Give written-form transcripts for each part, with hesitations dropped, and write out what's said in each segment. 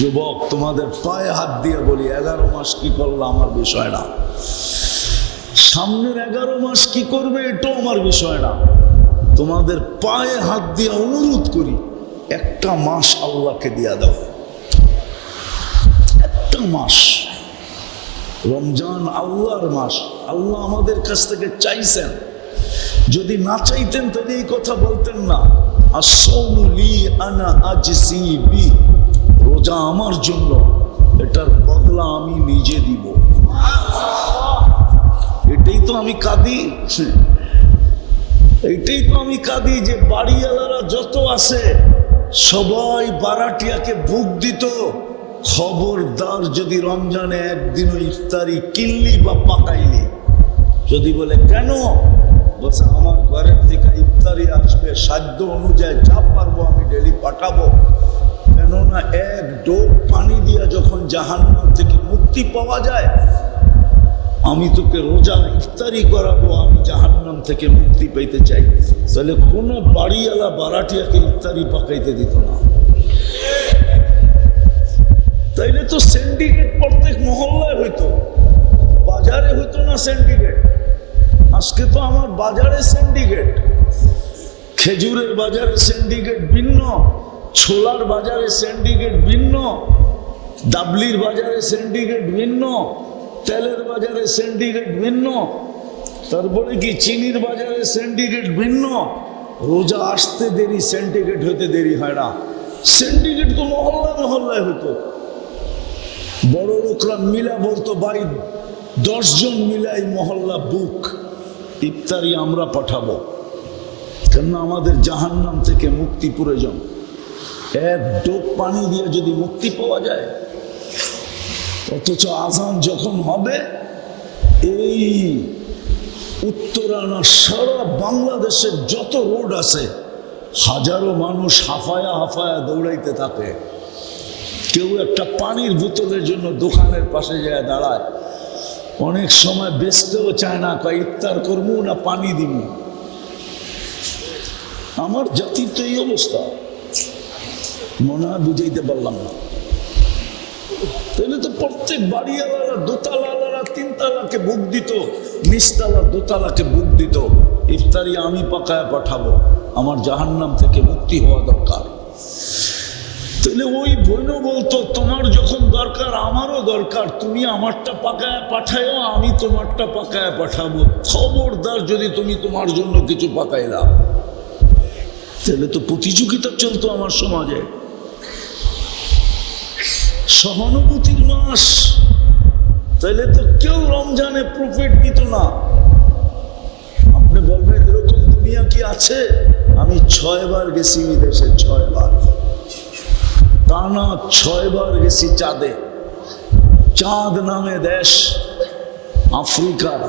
যুবক, তোমাদের পায়ে হাত দিয়ে বলি, 11 মাস কি করলো আমার বিষয় না, সামনের 11 মাস কি করবে এটাও আমার বিষয় না। তোমাদের পায়ে হাত দিয়ে অনুরোধ করি, একটা মাস আল্লাহকে দিয়া দাও। একটা মাস রমজান আল্লাহর মাস, আল্লাহ আমাদের কাছ থেকে চাইছেন। যদি না চাইতেন তাহলে এই কথা বলতেন না, আসসাউমু লি আনা আজজি বি, রোজা আমার জন্য, এটার বদলা আমি নিজে দিব। এটাই তো আমি কাঁদি, এইটাই তো আমি কাঁদি যে বাড়িওয়ালারা যত আছে সবাই বারাটিয়াকে ভোগ দিত। খবরদার, যদি রমজানে একদিনও ইফতারি কিনলি বা পাকাইলি, যদি বলে কেন, বলছে আমার ঘরের থেকে ইফতারি আসবে, সাধ্য অনুযায়ী যা পারবো আমি ডেলি পাঠাবো। কেননা এক ডোব পানি দিয়া যখন জাহান্নাম থেকে মুক্তি পাওয়া যায়, আমি তোকে রোজা ইফতারি করাবো, আমি জাহান্নাম থেকে মুক্তি পেতে চাই। তাহলে কোনো বাড়িওয়ালা বারাটিয়াকে ইফতারি পাকাইতে দিত না। তাইলে তো সিন্ডিকেট প্রত্যেক মহল্লায় হইতো, বাজারে হইতো না সিন্ডিকেট। আজকে তো আমার বাজারে সিন্ডিকেট, খেজুরের বাজারে সিন্ডিকেট ভিন্ন, ছোলার বাজারে সিন্ডিকেট ভিন্ন, ডাবলির বাজারে সিন্ডিকেট ভিন্ন, তেলের বাজারে সিন্ডিকেট ভিন্ন, তারপরে কি চিনির বাজারে সিন্ডিকেট ভিন্ন। রোজা আসতে দেরি, সিন্ডিকেট হইতে দেরি হয় না। সিন্ডিকেট তো মহল্লায় মহল্লায় হতো। বড় লোকরা মিলা বলতো, ভাই 10 জন মিলাই মহল্লা বুক, ইফতারি আমরা পাঠাবো, কেননা আমাদের জাহান্নাম থেকে মুক্তি প্রয়োজন। এক ডোব পানি দিয়ে যদি মুক্তি পাওয়া যায়, অথচ আজান যখন হবে, এই উত্তরানা সারা বাংলাদেশের যত রোড আছে, হাজারো মানুষ হাফায়া হাফায়া দৌড়াইতে থাকে। কেউ একটা পানির বোতলের জন্য দোকানের পাশে যায় দাঁড়ায়, অনেক সময় বেচতেও চায় না, কয় ইফতার করবো না পানি দিব। আমার জাতির তো এই অবস্থা, মনে হয় বুঝাইতে পারলাম না। তাহলে তো প্রত্যেক বাড়িওয়ালারা, দোতলাওয়ালারা 3 তালাকে বুক দিত, নিচতলা দোতলাকে বুক দিত, ইফতারি আমি পাকায় পাঠাবো, আমার জাহান্নাম থেকে মুক্তি হওয়া দরকার। তাহলে ওই বইন বলতো, তোমার যখন দরকার আমারও দরকার, তুমি আমারটা পাকায় পাঠায়ও, আমি তোমারটা পাকায় পাঠাবো। খবরদার যদি তুমি তোমার জন্য কিছু পাকাইলা, তাহলে তো প্রতিযোগিতা চলতো আমার সমাজে। সহানুভূতির মাস, তাহলে তো কেউ রমজানে প্রফিট নিত না। আপনি বলবেন এরকম দুনিয়া কি আছে? আমি 6 বার গেছি বিদেশে, 6 বার, টানা 6 বার গেছি চাঁদে। চাঁদ নামে দেশ আফ্রিকার,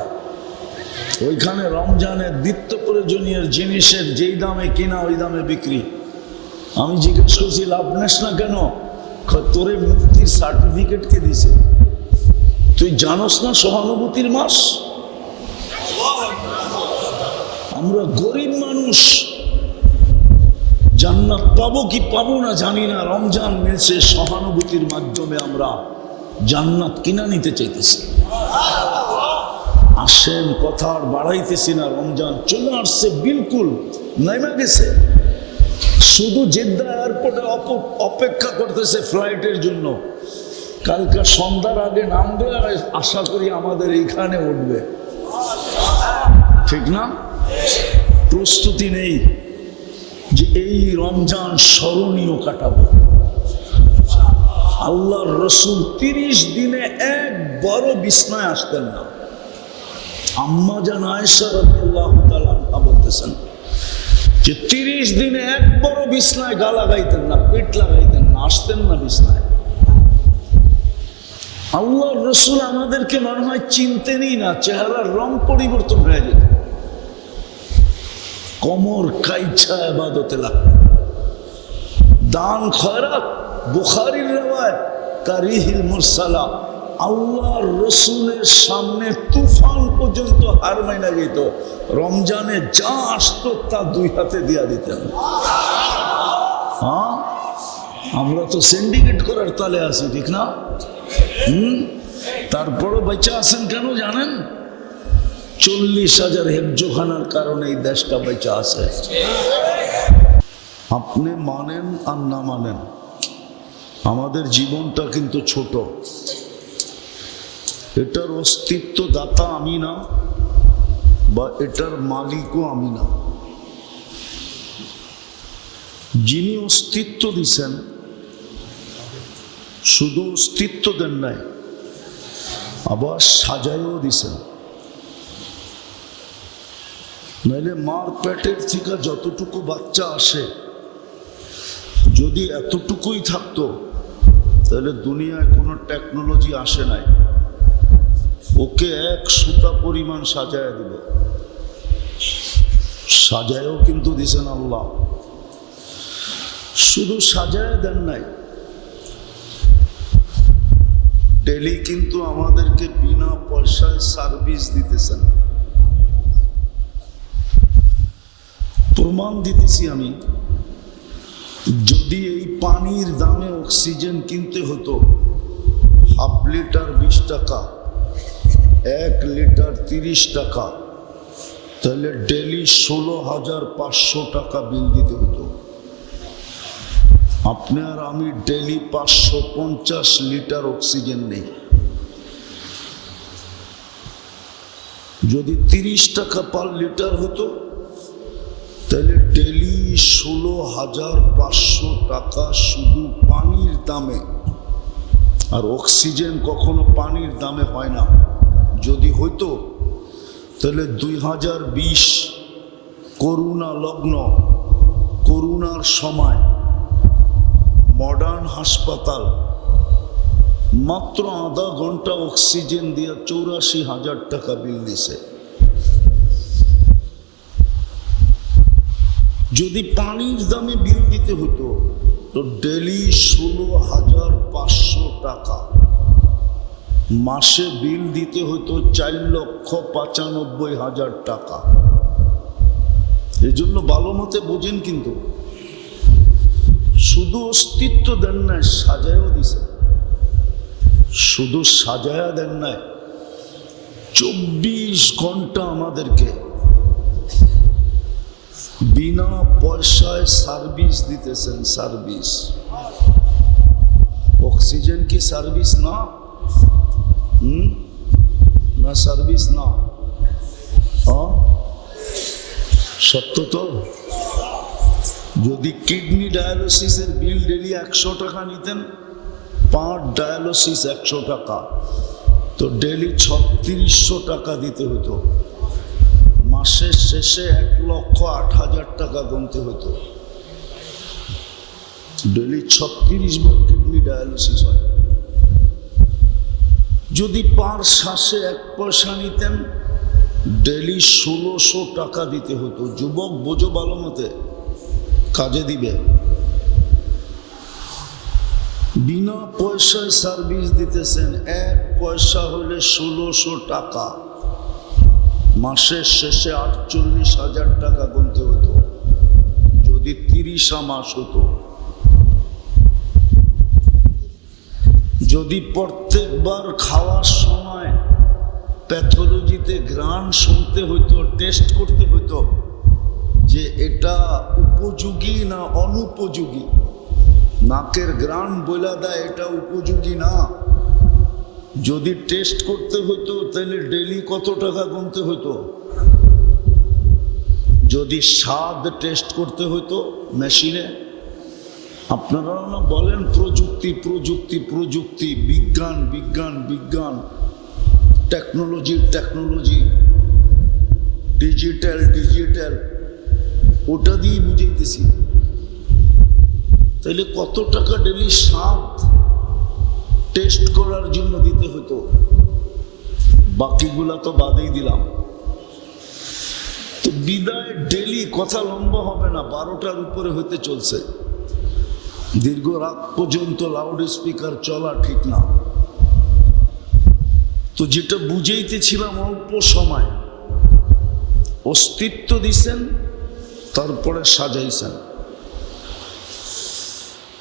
ওইখানে রমজানের নিত্য প্রয়োজনীয় জিনিসের যেই দামে কিনা ওই দামে বিক্রি। আমি জিজ্ঞেস করছি, লাভ নেস না কেন? তোরে মুক্তির সার্টিফিকেট কে দিছে? তুই জানোস না সহানুভূতির মাস? আমরা গরিব মানুষ, জান্নাত পাবো কি পাবো না জানি না। রমজান মিলছে, সহানুভূতির মাধ্যমে আমরা জান্নাত কিনা নিতে চাইতেছি। আসেন, কথা আর বাড়াইতেছি না। রমজান চলে আসছে, বিলকুল নেমে গেছে। শুধু জেদ্দা এয়ারপোর্টে অপেক্ষা করতেছে ফ্লাইটের জন্য। কালকে সন্ধ্যার আগে নামবে, আর আশা করি আমাদের এইখানে উঠবে, ঠিক না? প্রস্তুতি নেই যে এই রমজান স্মরণীয় কাটাবো। আল্লাহর রসুল 30 দিনে একবারও বিছনায় আসতেন না। আম্মা জান আয়েশা রাদিয়াল্লাহু তাআলা আনহা বলতেছেন যে 30 দিনে একবারও বিছনায় গা লাগাইতেন না, পেট লাগাইতেন না, আসতেন না বিছনায়। আল্লাহর রসুল আমাদেরকে মনে হয় চিনতেনই না, চেহারার রং পরিবর্তন হয়ে যেত। কোমর কাইছা ইবাদতে লাগতেন। দান খয়রাত, বুখারীর রিওয়ায়াত, কারিহিল মুরসালা, আল্লাহর রসুলের সামনে তুফান পর্যন্ত হার মাইনা যেত। রমজানে যা আসতো তা 2 হাতে দিয়া দিতেন। হ্যাঁ, আমরা তো সিন্ডিকেট করার তালে আছি, ঠিক না? তারপরও বেঁচে আছেন কেন জানেন? 40,000 হেফজোখানার কারণে এই দেশটা বেঁচে আছে। আপনি মানেন আর না মানেন, আমাদের জীবনটা কিন্তু ছোট। এটার অস্তিত্ব দাতা আমি না, বা এটার মালিকও আমি না। যিনি অস্তিত্ব দিছেন, শুধু অস্তিত্ব দেন নাই, আবার সাজায়ও দিছেন। নাইলে মার পেটের থেকে যতটুকু বাচ্চা আসে, যদি এতটুকুই থাকতো তাহলে দুনিয়ায় কোনো টেকনোলজি আসে নাই। ওকে এক সুতা পরিমাণ সাজায় দিল, সাজায়ও কিন্তু দিছেন আল্লাহ। শুধু সাজায় দেন নাই, ডেলি কিন্তু আমাদেরকে বিনা পয়সায় সার্ভিস দিতেছেন। প্রমাণ দিতেছি আমি। যদি এই পানির দামে অক্সিজেন কিনতে হতো 1/2 লিটার 20 টাকা, 1 লিটার 30 টাকা, তাহলে ডেলি 16,500 টাকা বিল দিতে হতো। আপনি আর আমি ডেলি 550 লিটার অক্সিজেন নেই। যদি 30 টাকা পার লিটার হতো, তাহলে ডেলি 16,500 টাকা শুধু পানির দামে। আর অক্সিজেন কখনো পানির দামে হয় না। যদি হইতো তাহলে 2020 করোনা লগ্ন, করোনার সময় মডার্ন হাসপাতাল মাত্র আধা ঘন্টা অক্সিজেন দিয়ে 84,000 টাকা বিল দিছে। যদি পানির দামে বিল দিতে হতো তো ডেলি 16,500 টাকা, মাসে বিল দিতে হতো 4,95,000 টাকা। এই জন্য ভালো মতে বোঝেন, কিন্তু শুধু অস্তিত্ব দেন নাই, সাজায়ও দিছে। শুধু সাজায়া দেন নাই, 24 ঘন্টা আমাদেরকে বিনা পয়সায় সার্ভিস দিতেছেন। সার্ভিস, অক্সিজেন কি সার্ভিস না? না সার্ভিস না? সত্য তো। যদি কিডনি ডায়ালিসিসের বিল ডেলি 100 টাকা নিতেন, পার ডায়ালিসিস 100 টাকা, তো ডেলি 3600 টাকা দিতে হতো। মাসের শেষে 1,08,000 টাকা গুনতে হতো। ডেলি 36 বার কিডনি ডায়ালিসিস হয়। যদি পার শ্বাসে 1 পয়সা নিতেন, ডেলি 1600 টাকা দিতে হতো। যুবক বোঝো ভালো মতে, কাজে দিবে। বিনা পয়সায় সার্ভিস দিতেছেন, 1 পয়সা হলে 1600 টাকা। মাসের শেষে 48,000 টাকা গুনতে হতো, যদি 30 মাস হতো। যদি প্রত্যেকবার খাওয়ার সময় প্যাথোলজিতে ঘ্রাণ শুনতে হতো, টেস্ট করতে হতো যে এটা উপযোগী না অনুপযোগী, নাকের ঘ্রাণ বলে দেয় এটা উপযোগী না। যদি টেস্ট করতে হতো তাহলে ডেলি কত টাকা গুনতে হতো। যদি স্বাদ টেস্ট করতে হতো মেশিনে, আপনারা না বলেন প্রযুক্তি প্রযুক্তি প্রযুক্তি, বিজ্ঞান বিজ্ঞান বিজ্ঞান, টেকনোলজি টেকনোলজি, ডিজিটাল ডিজিটাল, ওটা দিয়ে বুঝাইতেছি। তাহলে কত টাকা ডেলি স্বাদ টেস্ট করার জন্য দিতে হতো। বাকিগুলা তো বাদেই দিলাম। তো বিদায় ডেলি, কথা লম্বা হবে না, 12টার উপরে হতে চলছে। দীর্ঘ রাত পর্যন্ত লাউড স্পিকার চলা ঠিক না। তো যেটা বুঝাইতেছিলাম, অল্প সময় অস্তিত্ব দিছেন, তারপরে সাজাইছেন।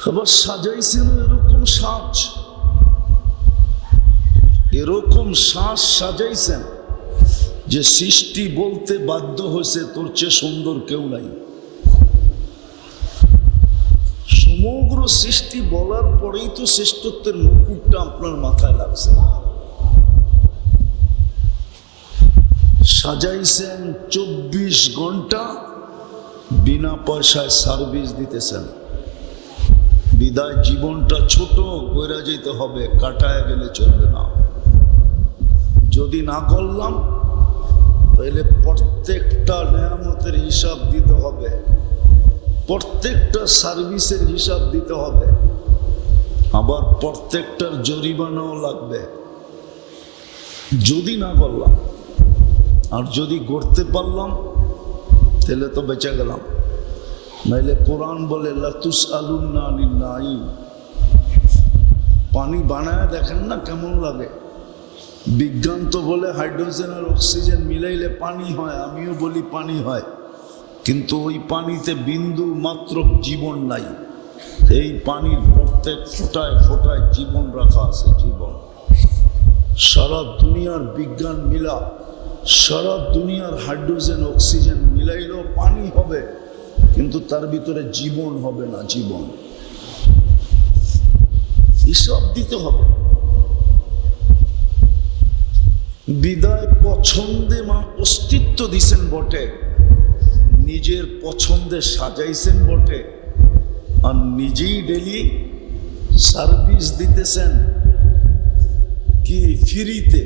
আবার সাজাইছেন এরকম শ্বাস সাজাইছেন যে সৃষ্টি বলতে বাধ্য হয়েছে তোর চেয়ে সুন্দর কেউ নাই। সমগ্র সৃষ্টি বলার পরেই তো শ্রেষ্ঠত্বের মুকুটটা আপনার মাথায় লাগছে। সাজাইছেন 24 ঘন্টা, বিনা পয়সায় সার্ভিস দিতেছেন। বিদায় জীবনটা ছোট কইরা যেতে হবে, কাটায় গেলে চলবে না। যদি না করলাম তাহলে প্রত্যেকটা নেয়ামতের হিসাব দিতে হবে, প্রত্যেকটা সার্ভিসের হিসাব দিতে হবে, আবার প্রত্যেকটার জরিমানাও লাগবে যদি না করলাম। আর যদি করতে পারলাম তাহলে তো বেঁচে গেলাম। নাইলে কোরআন বলে লাতুসআলুন্না আনিন নাঈম। পানি বানায় দেখেন না কেমন লাগে। বিজ্ঞান তো বলে হাইড্রোজেন আর অক্সিজেন মিলাইলে পানি হয়, আমিও বলি পানি হয়, কিন্তু ওই পানিতে বিন্দু মাত্র জীবন নাই। এই পানির প্রত্যেক ফোঁটায় ফোঁটায় জীবন রাখা আছে, জীবন। সারা দুনিয়ার বিজ্ঞান মিলা, সারা দুনিয়ার হাইড্রোজেন অক্সিজেন মিলাইলেও পানি হবে, কিন্তু তার ভিতরে জীবন হবে না। জীবন হিসাব দিতে হবে। বিদায় পছন্দে মা অস্তিত্ব দিছেন বটে, নিজের পছন্দে সাজাইছেন বটে, আর নিজেই ডেলি সার্ভিস দিতেছেন কি ফ্রিতে।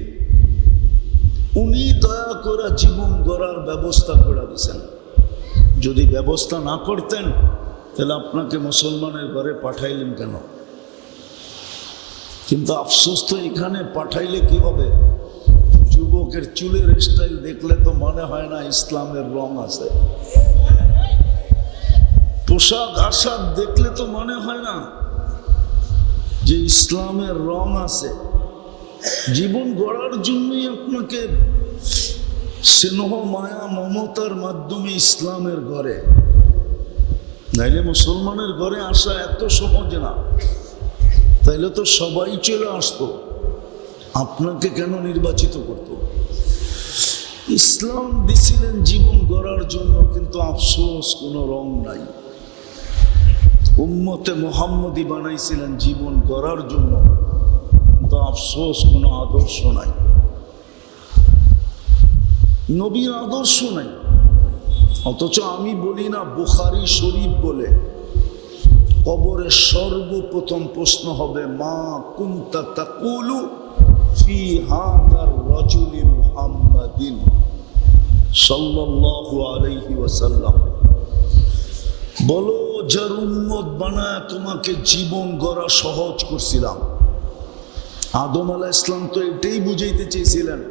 উনি দয়া করে জীবন গড়ার ব্যবস্থা করে দিয়েছেন। যদি ব্যবস্থা না করতেন তাহলে আপনাকে মুসলমানের ঘরে পাঠাইলেন কেন? কিন্তু আফসোস তো এখানে পাঠাইলে কি হবে? যুবকের চুলের স্টাইল দেখলে তো মনে হয় না ইসলামের রং আছে। পোশাক আশাক দেখলে তো মনে হয় না যে ইসলামের রং আছে। জীবন গড়ার জন্যই আপনাকে স্নেহ মায়া মমতার মাধ্যমে ইসলামের ঘরে, নাইলে মুসলমানের ঘরে আসা এত সহজ না। তাইলে তো সবাই চলে আসতো, আপনাকে কেন নির্বাচিত করত? ইসলাম দিছিলেন জীবন গড়ার জন্য, কিন্তু আফসোস কোনো রং নাই। উম্মতে মুহাম্মদী বানাইছিলেন জীবন গড়ার জন্য, কিন্তু আফসোস কোনো আদর্শ নাই, নবীর আদর্শ নাই। অথচ আমি বলি না বুখারী শরীফ বলে, কবরে সর্বপ্রথম প্রশ্ন হবে মা কুনতা তাকুলু ফি হাযার রাজুলি মুহাম্মাদিন সাল্লাল্লাহু আলাইহি ওয়াসাল্লাম। বলো যার উম্মত বানায় তোমাকে জীবন গড়া সহজ করছিলাম। আদম আলাইহিস সালাম তো এটাই বুঝাইতে চেয়েছিলেন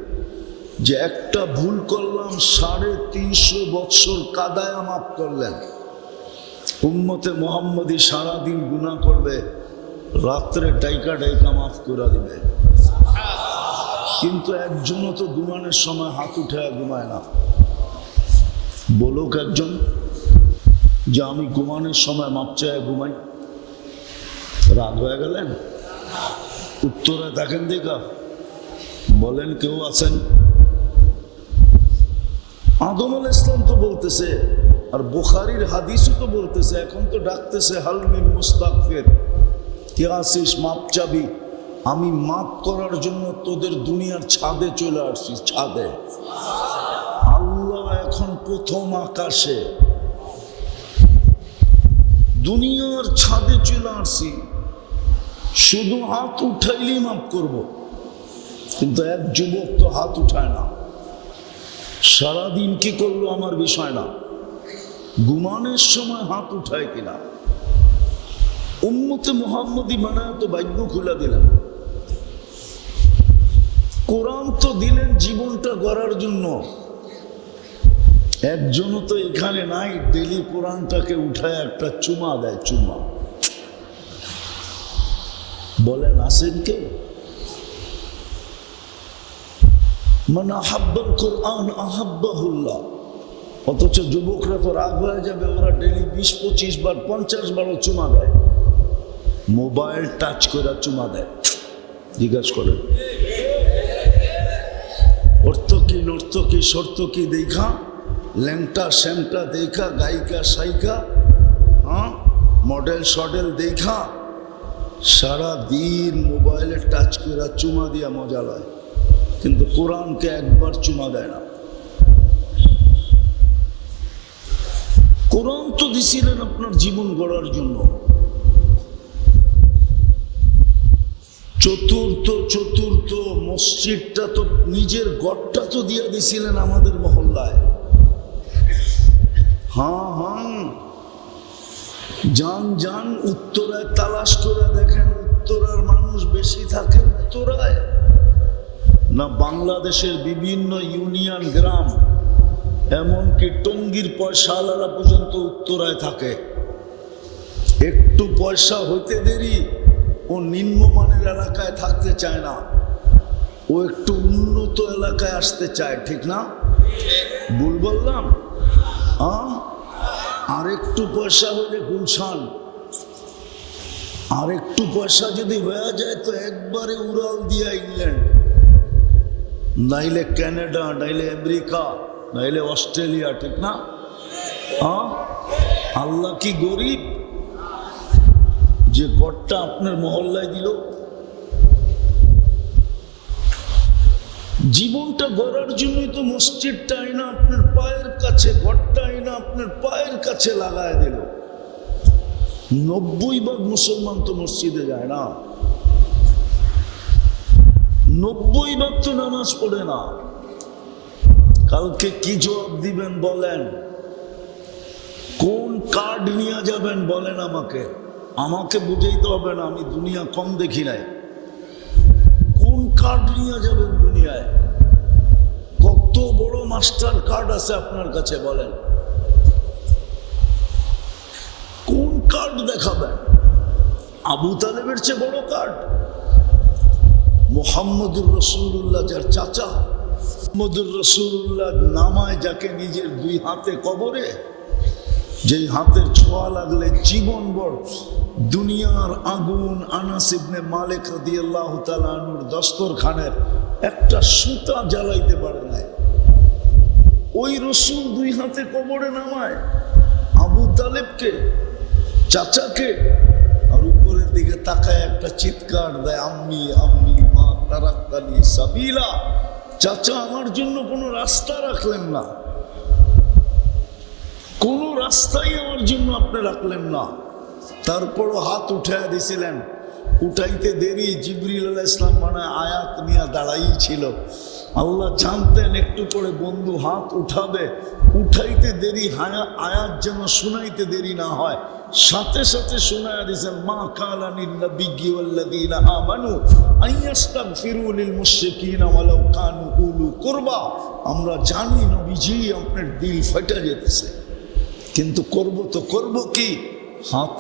যে একটা ভুল করলাম, 350 বৎসর কাদায়া মাফ করলেন। উম্মতে মুহাম্মদী সারাদিন গুনাহ করবে, রাত্রে ডাইকা ডাইকা মাফ করে দিবে। কিন্তু একজনও তো ঘুমানোর সময় হাত উঠায় ঘুমায় না। বলুক একজন যে আমি ঘুমানোর সময় মাপ চায় ঘুমাই। রাগ হয়ে গেলেন? উত্তরে দেখেন দেখা বলেন কেউ আছেন? আদম আলাইহিস সালাম তো বলতেছে, আর বুখারীর হাদিসও তো বলতেছে, এখন তো ডাকতেছে হাল মিন মুস্তাগফির, কে আসিস মাপ চাবি? আমি মাপ করার জন্য তোদের দুনিয়ার ছাদে চলে আসছি। ছাদে আল্লাহ এখন প্রথম আকাশে, দুনিয়ার ছাদে চলে আসছি। শুধু হাত উঠাইলেই মাপ করব, কিন্তু এক যুবক তো হাত উঠায় না। সারাদিন কি করলো আমার বিষয় না, ঘুমানোর সময় হাত উঠায় কিনা। উম্মতে মুহাম্মদী বানায় তো ভাগ্য খুলে দিলেন। কোরআন তো দিলেন জীবনটা গড়ার জন্য। একজনও তো এখানে নাই ডেলি কোরআনটাকে উঠায় একটা চুমা দেয়। চুমা বলেন আসেন কেউ? মান আহাব্বাল কোরআন আহাব্বাহুল্লাহ। অথচ যুবকরা তো রাগ হয়ে যাবে, ওরা ডেলি 20-25 বার 50 বারও চুমা দেয়। মোবাইল টাচ করে চুমা দেয়। জিজ্ঞাসা করেন অর্থ কি নর্থ কি শর্ত কি দেখা, ল্যাংটা শ্যাংটা দেখা, গায়িকা সাইকা, হ্যাঁ মডেল শডেল দেখা সারা দিন মোবাইলে টাচ করে চুমা দিয়া মজা লয়, কিন্তু কোরআনকে একবার চুমা দেয় না। কোরআন তো দিছিলেন আপনার জীবন গড়ার জন্য। চতুর্থ মসজিদটা তো নিজের গড়টা তো দিয়া দিছিলেন আমাদের মহল্লায়। হ্যাঁ যান উত্তরায় তালাশ করে দেখেন, উত্তরার মানুষ বেশি থাকে উত্তরায় না বাংলাদেশের বিভিন্ন ইউনিয়ন গ্রাম, এমনকি টঙ্গীর পয়সাওয়ালারা পর্যন্ত উত্তরায় থাকে। একটু পয়সা হইতে দেরি ও নিম্নমানের এলাকায় থাকতে চায় না, ও একটু উন্নত এলাকায় আসতে চায়, ঠিক না? ভুল বললাম? আর একটু পয়সা হলে গুলশান, আর একটু পয়সা যদি হয়ে যায় তো একবারে উড়াল দিয়া ইংল্যান্ড, নাইলে কানাডা, নাইলে আমেরিকা, নাইলে অস্ট্রেলিয়া, ঠিক না? আল্লাহ কি গরিব যে গড়টা আপনার মহল্লায় দিল? জীবনটা গড়ার জন্যই তো মসজিদটা আইনা আপনার পায়ের কাছে, ঘরটা আইনা আপনার পায়ের কাছে লাগায় দিল। 90% মুসলমান তো মসজিদে যায় না, 90% তো নামাজ পড়ে না। কালকে কি জবাব দিবেন বলেন? কোন কার্ড নিয়ে যাবেন বলেন আমাকে? আমাকে বুঝাইতে হবে না, আমি দুনিয়া কম দেখি নাই। কোন কার্ড নিয়ে যাবেন দুনিয়ায়? কত বড় মাস্টার কার্ড আছে আপনার কাছে বলেন? কোন কার্ড দেখাবেন? আবু তালেবের চেয়ে বড় কার্ড? মুহাম্মদুর রাসূলুল্লাহ যার চাচা, মুহাম্মদুর রাসূলুল্লাহ নামায় যাকে নিজের দুই হাতে কবরে, যেই হাতের ছোঁয়া লাগলে জীবনভর দুনিয়ার আগুন আনাস ইবনে মালিক রাদিয়াল্লাহু তাআলা আনহুর দস্তরখানের একটা সুতা জ্বালাইতে পারে না। ওই রসুল দুই হাতে কবরে নামায় আবু তালেবকে, চাচাকে, আর উপরের দিকে তাকায় একটা চিৎকার দেয়, আম্মি আম্মি মা তারাক্তানি সাবিলা। চাচা আমার জন্য কোনো রাস্তা রাখলেন না, কোন রাস্তাই আমার জন্য আপনি রাখলেন না। তারপরও হাত উঠাইয়া দিছিলেন, উঠাইতে দেরি জিবরিল আলাইহিস সালাম মানে আয়াত নিয়ে দাঁড়াই ছিল। আল্লাহ জানতেন একটু করে বন্ধু হাত উঠাবে, উঠাইতে দেরি, আয়াত যেন শুনাইতে দেরি না হয়, সাথে সাথে শোনায়া দিয়েছেন, মা কানা লিন নাবিয়্যি ওয়াল্লাযীনা আমানু আইয়াস্তাগফিরু লিল মুশরিকিনা ওয়ালাউ কানু উলু কুরবা। আমরা জানি নবীজি আপনার দিল ফাটা যেতেছে, কিন্তু করব তো করব কি? হাত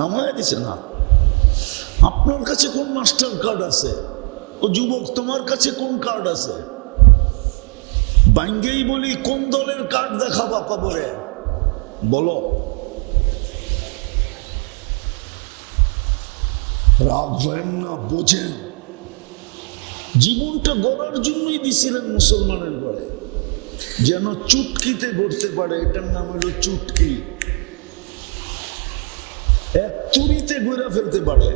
নামায় দিছে না। আপনার কাছে কোন মাস্টার কার্ড আছে? ও যুবক, তোমার কাছে কোন কার্ড আছে? বাঙ্গেই বলি, কোন দলের কার্ড দেখাবা কবরে? বলো। রাগ হয় না, বোঝেন। জীবনটা গড়ার জন্যই দিছিলেন মুসলমানের ঘরে, যেন চুটকিতে গড়তে পারে। এটার নাম হলো চুটকি। এক তুরিতে গড়া ফেলতে পারে।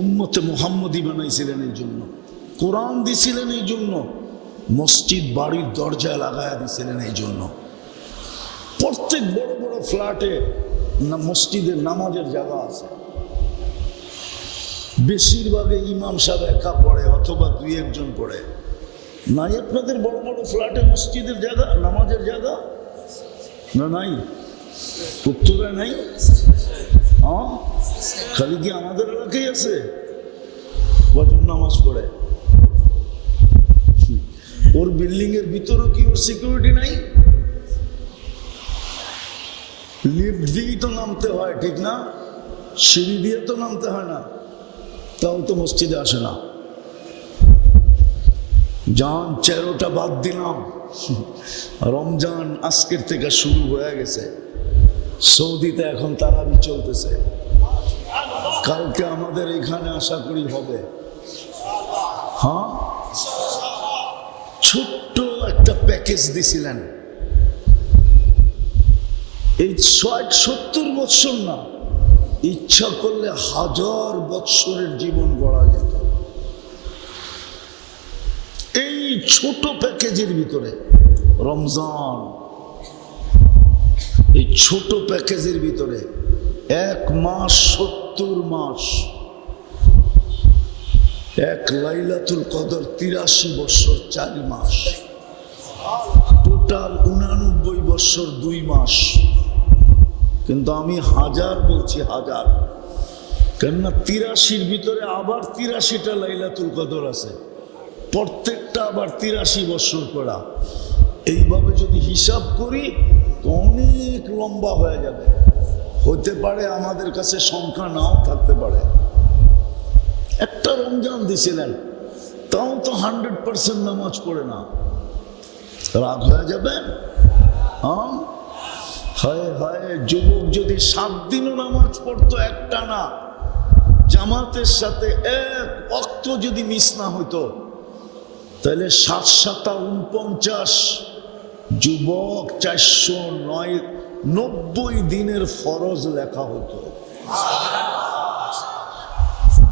উম্মতে মুহাম্মদী বানাইছিলেন এই জন্য, কোরআন দিছিলেন এই জন্য, মসজিদ বাড়ির দরজায় লাগায়া দিছিলেন এই জন্য। প্রত্যেক বড় বড় ফ্ল্যাটে মসজিদের নামাজের জায়গা আছে। বেশিরভাগে ইমাম সাহেব একা পড়ে অথবা দুই একজন পড়ে। নাই আপনাদের বড় বড় ফ্ল্যাটে মসজিদের জায়গা, নামাজের জায়গা? না নাই, উত্তরে নাই। খালি কি আমাদের এলাকায় আছে? কজন নামাজ পড়ে? ওর বিল্ডিং এর ভিতরেও কি ওর সিকিউরিটি নাই? লিফট দিয়েই তো নামতে হয়, ঠিক না? সিঁড়ি দিয়ে তো নামতে হয় না, তাও তো মসজিদে আসে না। জান 13টা বাদ দিলাম, রমজান আজকের থেকে শুরু হয়ে গেছে। সৌদিতে এখন তারাবি চলতেছে। কালকে আমাদের এখানে আশা করি হবে। হ্যাঁ, ছোট্ট একটা প্যাকেজ দিছিলেন। এই 60-70 বৎসর না, ইচ্ছা করলে 1000 বৎসরের জীবন গড়া যেত এই ছোট প্যাকেজের ভিতরে। রমজান এই ছোট প্যাকেজের ভিতরে 1 মাস 70 মাস, 1 লাইলাতুল কদর 83 বৎসর 4 মাস, টোটাল 89 বৎসর 2 মাস। কিন্তু আমি 1000 বলছি, 1000, কেননা 83-র ভিতরে আবার 83টা লাইলাতুল কদর আছে, প্রত্যেকটা আবার 83 বৎসর করা। এইভাবে যদি হিসাব করি তো অনেক লম্বা হয়ে যাবে। হতে পারে আমাদের কাছে সংখ্যা নাও থাকতে পারে। একটা রমজান দিছিলেন, তাও তো 100% নামাজ পড়ে না, রাগ হয়ে যাবে। হ্যাঁ, হায় হায়, যুবক যদি 7 দিনও নামাজ পড়তো একটা না, জামাতের সাথে 1 ওয়াক্ত যদি মিস না হইতো, তাহলে 7-7-49 যুবক 490 দিনের ফরজ লেখা হতো।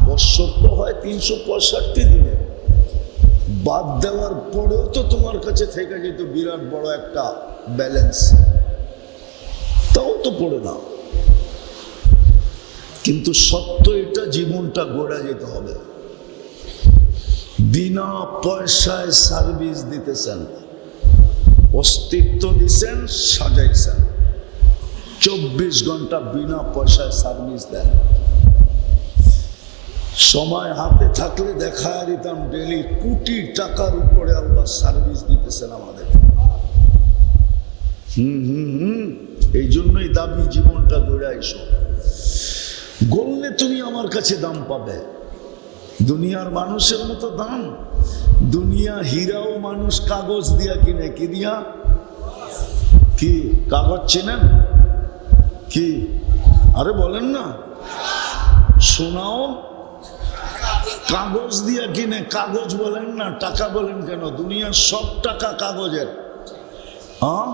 বৎসর তো হয় 365 দিনে, বাদ দেওয়ার পরেও তো তোমার কাছে থেকে যেত বিরাট বড় একটা ব্যালেন্স, তাও তো পড়ে না। কিন্তু সত্য এটা, জীবনটা গড়া যেতে হবে। বিনা পয়সায় সার্ভিস দিতেছেন, অস্তিত্ব দিচ্ছেন, সাজাইছেন, 24 ঘন্টা বিনা পয়সায় সার্ভিস দেন। সময় হাতে থাকলে দেখা দিতাম ডেলি কোটি টাকার উপরে আল্লাহ সার্ভিস দিতেছেন আমাদের। এই জন্যই দাবি জীবনটা গড়ে এসো। গড়লে তুমি আমার কাছে দাম পাবে, দুনিয়ার মানুষের মতো দাম। দুনিয়া হীরাও মানুষ কাগজ দিয়া কিনে, কি দিয়া? কি কাগজ চেনেন? কি আরে বলেন না, সোনাও কাগজ দিয়া কিনে। কাগজ বলেন না, টাকা বলেন কেন? দুনিয়ার সব টাকা কাগজের। হ্যাঁ,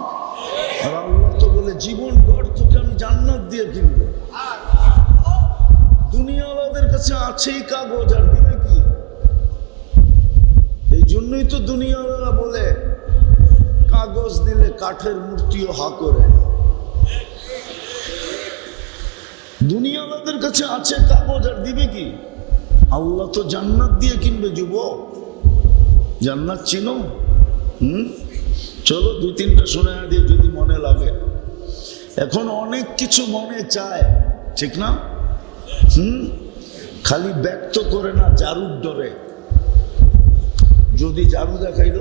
আর আল্লাহ তো বলে জীবন গড় তোকে আমি জান্নাত দিয়ে কিনবো। দুনিয়াওয়ালাদের কাছে আছেই কাগজ, আর দিবে কি? এই জন্যই তো দুনিয়াওয়ালা বলে কাগজ দিলে কাঠের মূর্তিও হা করে। দুনিয়াওয়ালাদের কাছে আছে কাগজ, আর দিবে কি? আল্লাহ তো জান্নাত দিয়ে কিনবে। যুবক, জান্নাত চিনো? চলো 2-3টা শোনা দিয়ে যদি মনে লাগে। এখন অনেক কিছু মনে চায়, ঠিক না? খালি ব্যক্ত করে না, জারুর ডরে। যদি জারু দেখাইল,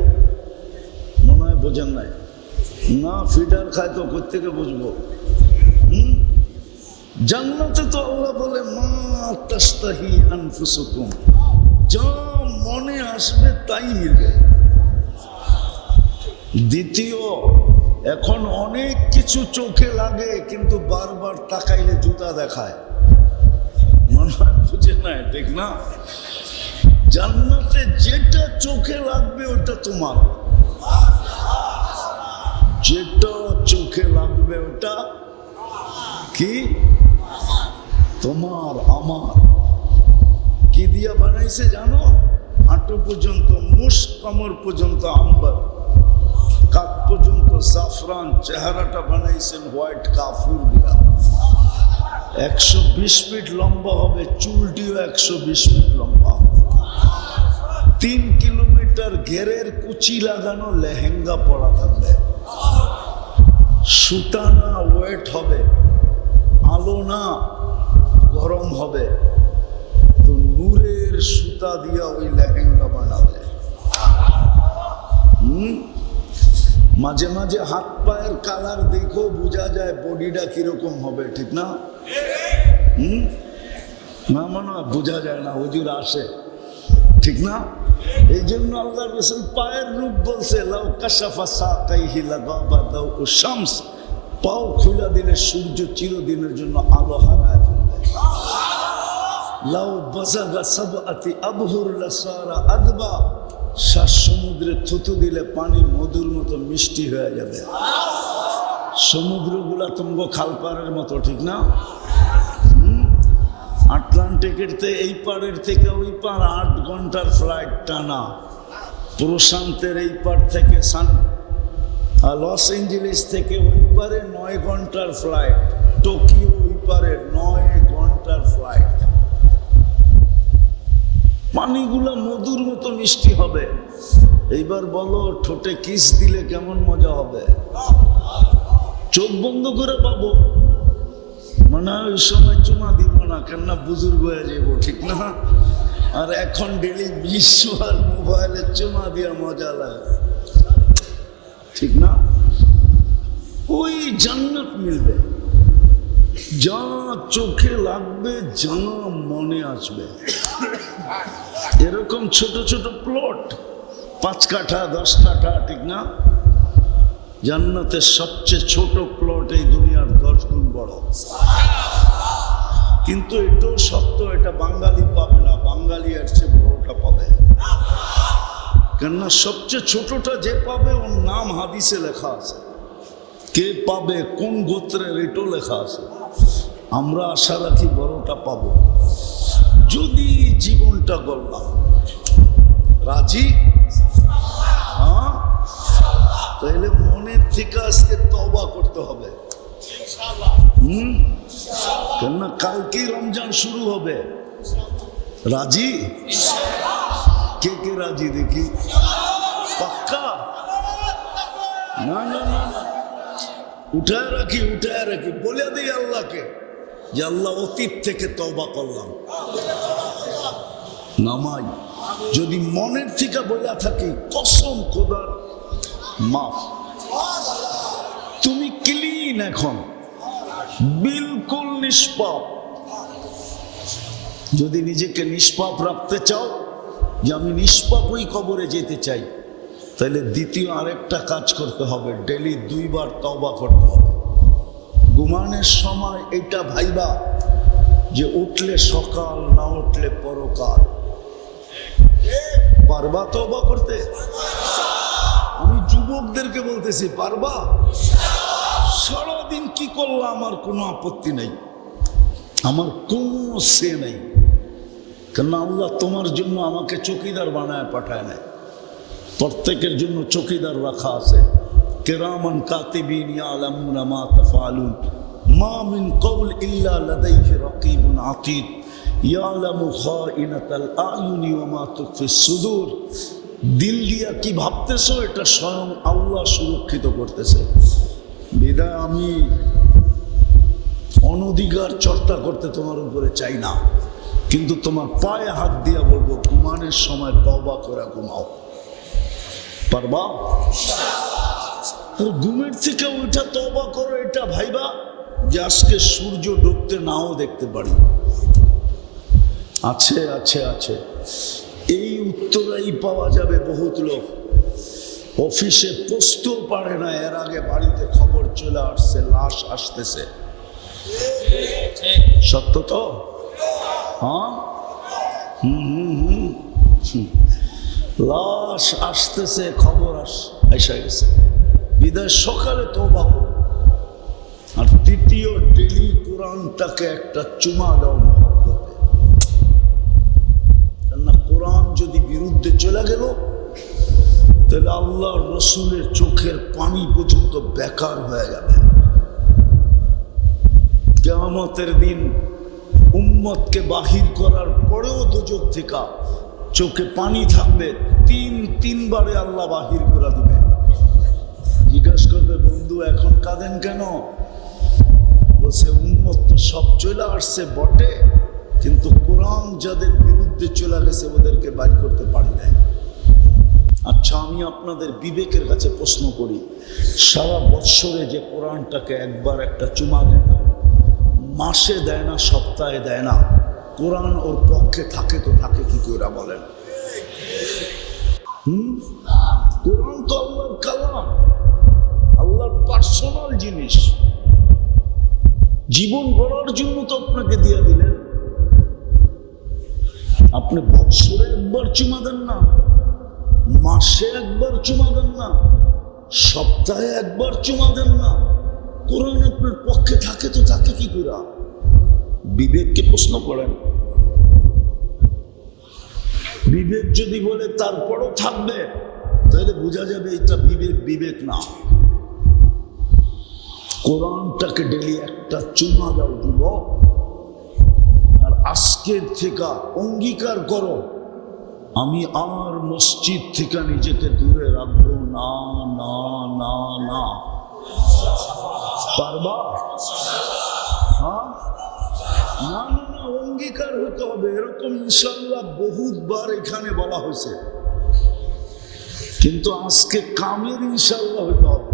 মনে হয় বোঝেন নাই না, ফিডার খায় তো কোত্থেকে বুঝবো? জান্নাতে তো আল্লাহ বলে মা তাস্তাহি আনফুসুকুম, যা মনে আসবে তাই মিলবে। দ্বিতীয়, এখন অনেক কিছু চোখে লাগে, কিন্তু বারবার তাকাইলে জুতা দেখায়, মনে হয় বুঝে নাই, ঠিক না? জান্নাতে যেটা চোখে লাগবে ওটা তোমার, যেটা চোখে লাগবে ওটা কি? তোমার, আমার। কি দিয়া বানাইছে জানো? হাঁটু পর্যন্ত মুষ, কমর পর্যন্ত আম্বার, কাপ পর্যন্ত জাফরান, চেহারাটা বানাইছেন হোয়াইট কাফুর দিয়া। 120 ফিট লম্বা হবে, চুলটিও 120 ফিট লম্বা। 3 কিলোমিটার ঘেরের কুচি লাগানো লেহেঙ্গা পরা থাকবে। সুতা না ওয়েট হবে, আলো না গরম হবে, তো নূরের সুতা দিয়া ওই লেহেঙ্গা বানাবে। মাঝে মাঝে হাত পায়ের কালার দেখো বোঝা যায় বডিটা কিরকম হবে, ঠিক না? না মনে হয় বোঝা যায় না, হুজুর আসে, ঠিক না? এই জন্য আল্লাহ রাসূল পায়ের রূপ বলছে, লাউ কাশাফা সাকাইহি লাগাবা দাউ শামস, পাও খুলে দিলে সূর্য চিরদিনের জন্য আলো হারায় ফেলবে। লাউ বাযাগা সাবআতি আবহুর লাসারা আদবা, 7 সমুদ্রে থুতু দিলে পানি মধুর মতো মিষ্টি হয়ে যাবে। সমুদ্রগুলা তোমাকে খালপাড়ের মতো, ঠিক না? আটলান্টিকের এই পাড়ের থেকে ওই পাড় 8 ঘন্টার ফ্লাইট টানা। প্রশান্তের এই পাড় থেকে লস এঞ্জেলিস থেকে ওই পারে 9 ঘন্টার ফ্লাইট। টোকিও ওই পারে 9 ঘন্টার ফ্লাইট। পানিগুলা মধুর মতো মিষ্টি হবে। এইবার বলো, ঠোঁটে কিস দিলে কেমন মজা হবে? চোখ বন্ধ করে পাবো, মানে ওই সময় চুমা দিব না, কেননা বুজুর্গ হয়ে যাবো, ঠিক না? আর এখন ডেলি 20 আর মোবাইলে চুমা দিয়া মজা লাগে, ঠিক না? ওই জান্নাত মিলবে, যা চোখে লাগবে, যা মনে আসবে। এরকম ছোট ছোট প্লট, 5 কাঠা 10 কাঠা, ঠিক না? জান্নাতের সবচেয়ে ছোট প্লট এই দুনিয়ার 10 গুণ বড়। কিন্তু এটাও সত্য, এটা বাঙালি পাবে না, বাঙালি এর চেয়ে বড়টা পাবে। কেননা সবচেয়ে ছোটটা যে পাবে ওর নাম হাদিসে লেখা আছে, কে পাবে, কোন গোত্রের, এটাও লেখা আছে। আমরা আশা রাখি বড়টা পাবো, যদি জীবনটা গড়লাম। রাজি? হ্যাঁ, তাইলে মনের থেকে আজকে তওবা করতে হবে। কেননা কালকেই রমজান শুরু হবে। রাজি? কে কে রাজি দেখি? পাক্কা? না না না, উঠায় রাখি, উঠায় রাখি, বলে দিই আল্লাহকে যে আল্লাহ অতীত থেকে তওবা করলাম। নামাই যদি মনের থেকে বলে থাকি, কসম খোদার মাফ। তুমি ক্লিন, এখন বিলকুল নিষ্পাপ। যদি নিজেকে নিষ্পাপ রাখতে চাও, যে আমি নিষ্পাপই কবরে যেতে চাই, তাহলে দ্বিতীয় আরেকটা কাজ করতে হবে, ডেলি 2 বার তওবা করতে হবে। ঘুমানোর সময় এটা ভাইবা যে উঠলে সকাল, না উঠলে পরকাল। পারবা তওবা করতে? আমি যুবকদেরকে বলতেছি, পারবা? সারাদিন কি করলাম আমার কোনো আপত্তি নেই, আমার কোনো সে নেই। কেন আল্লাহ তোমার জন্য আমাকে চৌকিদার বানায় পাঠায় নাই। প্রত্যেকের জন্য চৌকিদার রাখা আছে। কিরামান কাতিবিন ইয়ালামুনা মা তাফআলুন মা মিন কওল ইল্লা লাদাইহি রাকিবুন আতীদ ইয়ালামু খাইনাতাল আয়ুনি ওয়া মা তুখফিস সুদূর। দিল দিয়া কি ভাবতেছো, এটা স্বয়ং আল্লাহ সুরক্ষিত করতেছে। বিদায় আমি অনধিকার চর্চা করতে তোমার উপরে চাই না, কিন্তু তোমার পায়ে হাত দিয়া বলবো, ঘুমানোর সময় তওবা করে ঘুমাও। পারবা? ঘুমের থেকে উঠা তওবা করো, এটা ভাইবা যে আজকে সূর্য ডুবতে নাও দেখতে পারি। আছে আছে আছে, এই উত্তরাই পাওয়া যাবে। বহুত লোক অফিসে পৌঁছতেও পারে না, এর আগে বাড়িতে খবর চলে আসছে লাশ আসতেছে। সত্য তো? হ্যাঁ, লাশ আসতেছে, খবর এসে গেছে। বিদায় সকালে তওবা করো। আর তৃতীয়, ডেলি কোরআনটাকে একটা চুমা দাও মহব্বতে। কেননা কোরআন যদি বিরুদ্ধে চলে গেল, তাহলে আল্লাহ রসুলের চোখের পানি পর্যন্ত বেকার হয়ে যাবে। কিয়ামতের দিন উম্মতকে বাহির করার পরেও দোজখ থেকে চোখে পানি থাকবে, 3 বারে আল্লাহ বাহির করে দিবে। জিজ্ঞাসা করবে, বন্ধু এখন কাঁদেন কেন? বলছে, উম্মত তো সব চলে আসছে বটে, কিন্তু কোরআন যাদের বিরুদ্ধে চলে গেছে ওদেরকে বাইর করতে পারি নাই। আচ্ছা, আমি আপনাদের বিবেকের কাছে প্রশ্ন করি, সারা বৎসরে যে কোরআনটাকে একবার একটা চুমা দেয় না, মাসে দেয় না, সপ্তাহে দেয় না, কোরআন ওর পক্ষে থাকে তো থাকে কি করে বলেন? কোরআন তো আল্লাহর কালাম, আল্লাহর পার্সোনাল জিনিস। জীবন গড়ার জন্য তো আপনাকে দিয়ে দিলেন। আপনি বছরে একবার চুমা দেন না, মাসে একবার চুমা দেন না, সপ্তাহে একবার চুমা দেন না। কোরআন আপনার পক্ষে থাকে তো থাকে কি করে? বিবেককে প্রশ্ন করেন। বিবেক যদি বলে তারপরও থাকবে, তাহলে বোঝা যাবে এটা বিবেক বিবেক না। কোরআনটাকে ডেলি একটা চুমা দাও দিব, আর আজকের থেকে অঙ্গীকার করো আমি আর মসজিদ থেকে নিজেকে দূরে রাখবো না না না না। পারবা? হ্যাঁ, না না না, অঙ্গীকার হতে হবে। এরকম ইনশাল্লাহ বহুতবার এখানে বলা হয়েছে, কিন্তু আজকে কামের ইনশাল্লাহ হতে হবে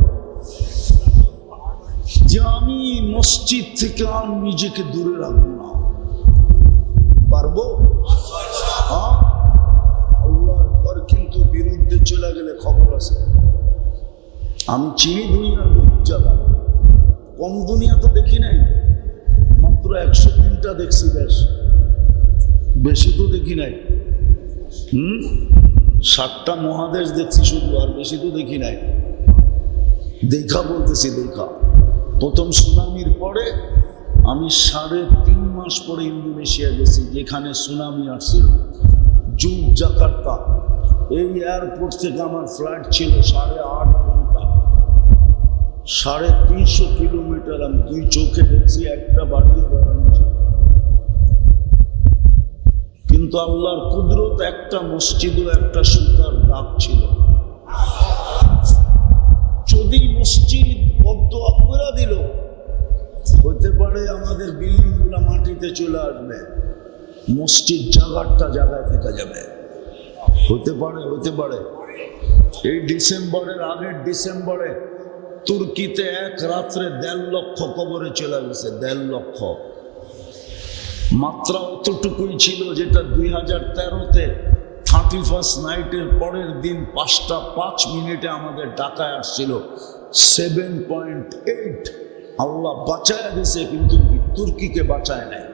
যে আমি মসজিদ থেকে আর নিজেকে দূরে রাখবো না। পারবো? হ্যাঁ, আল্লাহর ঘর কিন্তু বিরুদ্ধে চলে গেলে খবর আছে। আমি চিনি দুনিয়ার বহু জায়গা, কম দুনিয়া তো দেখি নাই, মাত্র 103টা দেখছি, বেশি তো দেখি নাই। 7টা মহাদেশ দেখছি শুধু, আর বেশি তো দেখি নাই। দেখা বলতেছি দেখা। প্রথম সুনামির পরে আমি 3.5 মাস পরে ইন্দোনেশিয়া গেছি, যেখানে সুনামি আসছিল, জাকার্তা। এই এয়ারপোর্ট থেকে আমার ফ্লাইট ছিল 8.5 ঘন্টা, 350 কিলোমিটার। আমি 2 চোখে দেখছি, একটা বাড়িও দাঁড়ানো ছিল। কিন্তু আল্লাহর কুদরত, একটা মসজিদও একটা সুতার দাগ ছিল। যদি মসজিদ বদ্ধ অপরা দিল, হতে পারে আমাদের বিল্ডিং গুলা মাটিতে চলে আসবে, মসজিদ জায়গায় থেকে যাবে। হতে পারে, হতে পারে। এই ডিসেম্বরের আগের ডিসেম্বরে তুর্কিতে এক রাত্রে 1.5 লক্ষ কবরে চলে গেছে। 1.5 লক্ষ। মাত্রা অতটুকুই ছিল যেটা 2013-তে 31st নাইটের পরের দিন 5টা 5 মিনিটে আমাদের ঢাকায় আসছিল 7.8। আল্লাহ বাঁচায় দিছে, কিন্তু তুর্কিকে বাঁচায় নাই।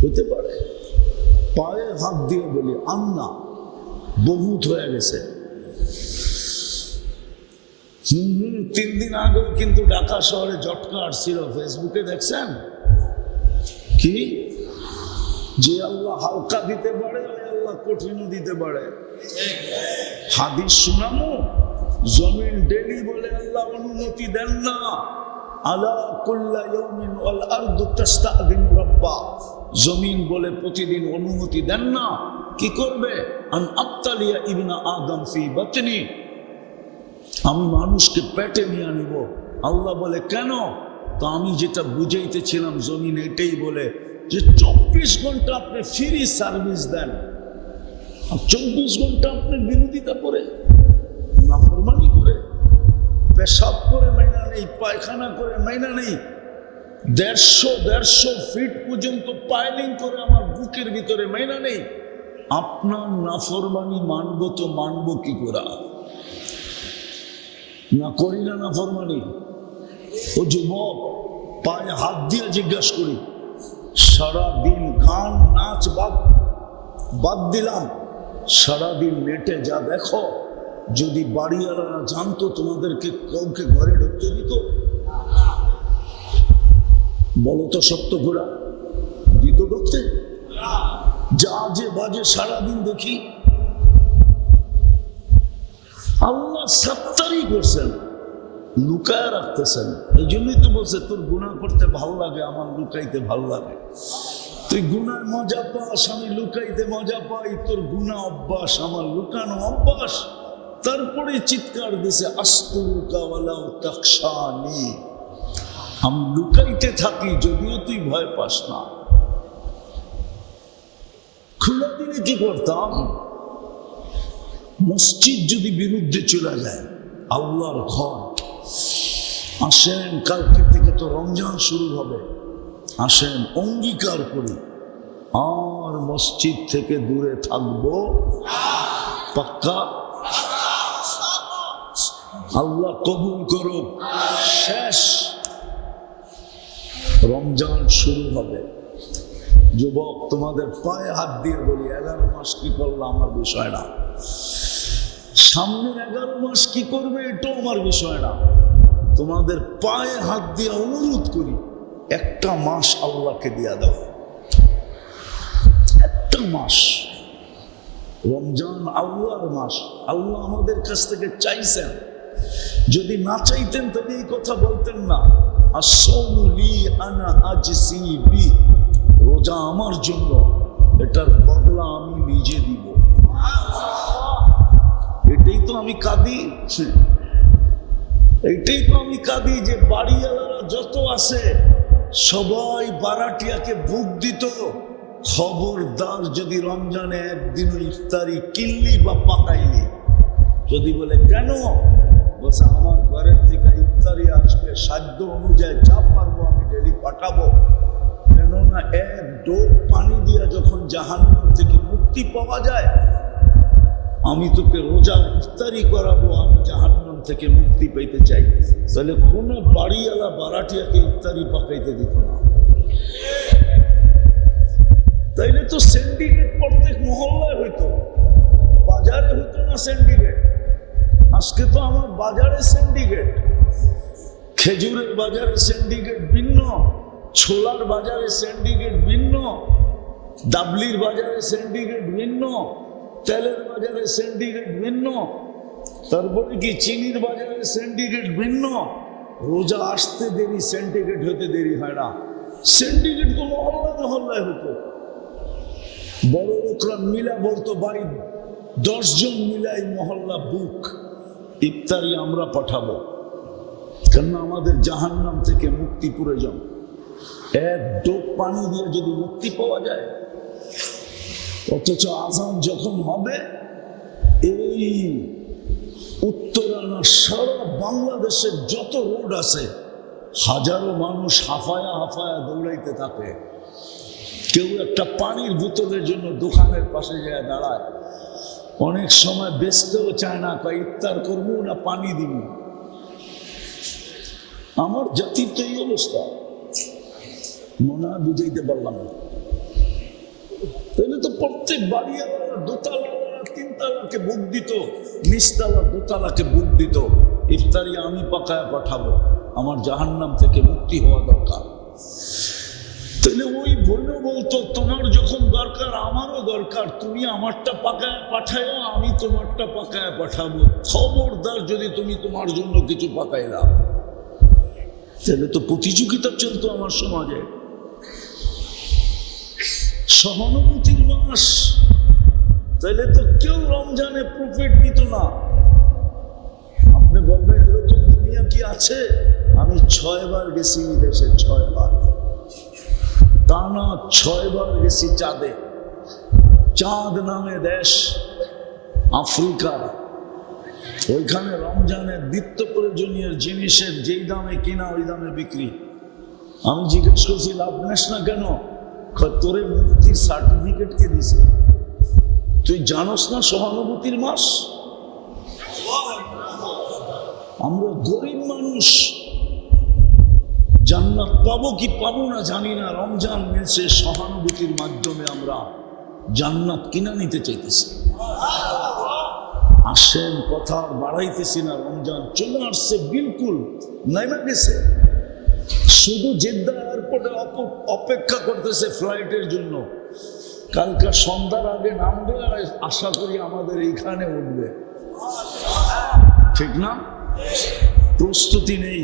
হতে পারে। পায়ে হাত দিয়ে বলি আন্না বহুত হয়ে গেছে। 3 দিন আগেও কিন্তু ঢাকা শহরে ঝটকা আসছিল, ফেসবুকে দেখছেন কি? যে আল্লাহ হালকা দিতে পারে, আল্লাহ কঠিনও দিতে পারে। হাদিস শুনামো, জমিন ডেলি বলে আল্লাহ অনুমতি দেন না। আলা কুল্লা ইয়াউমিন ওয়াল আরদু তাস্তাযিনু রাব্বা। জমিন বলে প্রতিদিন অনুমতি দেন না। কি করবে? আন আবতালিয়া ইবনা আদম ফি বাতনি। আমি মানুষকে পেটে নিয়ে নিব। আল্লাহ বলে কেন? তো আমি যেটা বুঝাইতেছিলাম, জমিন এটাই বলে যে 24 ঘন্টা আপনি ফ্রি সার্ভিস দেন, আর 24 ঘন্টা আপনি বিরোধিতা করে, নাফরমানি করে, পেশাব করে মাইনা নেই, পায়খানা করে মাইনা নেই, 150 ফিট পর্যন্ত পাইলিং করে আমার বুকের ভিতরে মাইনা নেই। আপনার নাফরমানি মানব তো মানব কি করে? না করি না নাফরমানি? ও যুবক, পায়ে হাত দিয়ে জিজ্ঞাসা করি, সারাদিন গান নাচ বাদ দিলাম, সারাদিন নেটে যা দেখো, যদি বাড়িওয়ালারা জানতো তোমাদেরকে কাউকে ঘরে ঢুকতে দিত? বলো তো সত্য ঘোরা, দিত ঢুকতে? যা যে বাজে সারাদিন দেখি। আল্লাহ সাত্তারি করছেন, লুকায় রাখতেছেন। এই জন্যই তো বলছে তোর গুনাহ করতে ভালো লাগে, আমার লুকাইতে ভালো লাগে। তুই গুনার মজা পাস, আমি লুকাইতে মজা পাই। তোর গুনাহ অভ্যাস, আমার লুকানো অভ্যাস। তারপরে চিৎকার দিছে আস্তুরুকা ওয়ালাউ তাখশানি। আমি লুকাইতে থাকি যদিও তুই ভয় পাস না। খোলা দিলে কি করতাম? মসজিদ যদি বিরুদ্ধে চলে যায়, আল্লাহর ঘর। আসেন, কালকে থেকে তো রমজান শুরু হবে, আসেন অঙ্গীকার করি আর মসজিদ থেকে দূরে থাকবো। পাক্কা? আল্লাহ কবুল করুক। শেষ রমজান শুরু হবে। যুবক, তোমাদের পায়ে হাত দিয়ে বলি, 11 মাস কি করলো আমার বিষয় না, সামনের 11 মাস কি করবে এটাও আমার বিষয় না। তোমাদের পায়ে হাত দিয়ে অনুরোধ করি, একটা মাস আল্লাহকে দিয়া দাও। একটা মাস, রমজান আল্লাহর মাস, আল্লাহ আমাদের কাছ থেকে চাইছেন। যদি না চাইতেন তবে এই কথা বলতেন না, আসসাউমু লি আনা আজসি বি, রোজা আমার জন্য, এটার বদলা আমি নিজে দিব। এটাই তো আমি কাঁদি, এইটাই তো আমি কাঁদি যে বাড়িওয়ালারা যত আছে সবাই বারাটিয়াকে বুক দিত। খবরদার যদি রমজানে একদিন ইফতারি কিনলি বা পাকাইলি, যদি বলে কেন, বলছে আমার ঘরের থেকে ইফতারি আসবে, সাধ্য অনুযায়ী যা পারবো আমি ডেলি পাঠাবো। কেননা এক ডোব পানি দিয়া যখন জাহান্নাম থেকে মুক্তি পাওয়া যায়, আমি তোকে রোজার ইফতারি করাবো, আমি জাহান্নাম থেকে মুক্তি পেতে চাই। তাহলে কোনো বাড়িওয়ালা বারাটিয়াকে ইফতারি পাকাইতে দিত না। তাইলে তো সিন্ডিকেট প্রত্যেক মহল্লায় হইতো, বাজারে হইতো না সিন্ডিকেট। আজকে তো আমার বাজারে সিন্ডিকেট, খেজুরের বাজারে সিন্ডিকেট ভিন্ন, ছোলার বাজারে সিন্ডিকেট ভিন্ন, ডাবলির বাজারে সিন্ডিকেট ভিন্ন, তেলের বাজারে সিন্ডিকেট ভিন্ন, তারপরে কি চিনির বাজারে সিন্ডিকেট ভিন্ন। রোজা আসতে দেরি, সিন্ডিকেট হতে দেরি হয় না। সিন্ডিকেট তো মহল্লা মহল্লায় হতো। বড় লোকরা মিলা বলতো, ভাই 10 জন মিলাই মহল্লা বুক, ইফতারি আমরা পাঠাবো, কেননা আমাদের জাহান্নাম থেকে মুক্তি প্রয়োজন। এক ডোব পানি দিয়ে যদি মুক্তি পাওয়া যায়, অথচ আজান যখন হবে, এই উত্তরানা সারা বাংলাদেশের যত রোড আছে, হাজারো মানুষ হাফায়া হাফায়া দৌড়াইতে থাকে। কেউ একটা পানির বোতলের জন্য দোকানের পাশে যায় দাঁড়ায়, অনেক সময় বেচতেও চায় না, কয় ইফতার করবো না পানি দিব। আমার জাতির তো এই অবস্থা, মনে হয় বুঝাইতে পারলাম না। তাহলে তো প্রত্যেক বাড়িওয়ালা, দোতলাওয়ালা 3 তালাকে বুক দিত, নিচতলা 2 তালাকে বুক দিত, ইফতারি আমি পাকায় পাঠাবো, আমার জাহান্নাম থেকে মুক্তি হওয়া দরকার। তাহলে ওই বোন বলতো, তোমার যখন দরকার আমারও দরকার, তুমি আমারটা পাকায় পাঠাও, আমি তোমারটা পাকায় পাঠাবো। খবরদার যদি তুমি তোমার জন্য কিছু পাকাইলা, তাহলে তো প্রতিযোগিতা চলতো আমার সমাজে। সহানুভূতির মাস, তাহলে তো কেউ রমজানে প্রফিট নিত না। আপনি বলবেন এরকম দুনিয়া কি আছে? আমি 6 বার গেছি বিদেশে, 6 বার, টানা 6 বার গেছি চাঁদে। চাঁদ নামে দেশ আফ্রিকার, ওইখানে রমজানের নিত্য প্রয়োজনীয় জিনিসের যেই দামে কিনা ওই দামে বিক্রি। আমি জিজ্ঞেস করছি লাভ নেস না কেন? তোরে মুক্তির সার্টিফিকেট কে দিছে? তুই জানোস না সহানুভূতির মাস? আমরা গরিব মানুষ, জান্নাত পাবো কি পাবো না জানি না। রমজান মিলছে সহানুভূতির মাধ্যমে, আমরা জান্নাত কিনা নিতে চাইতেছি। আসেন, কথা বাড়াইতেছি না। রমজান চলে আসছে, বিলকুল নাইমা গেছে, শুধু জেদ্দা এয়ারপোর্টে অপেক্ষা করতেছে ফ্লাইটের জন্য। কালকে সন্ধ্যার আগে নামবে, আর আশা করি আমাদের এইখানে উঠবে, ঠিক না? প্রস্তুতি নেই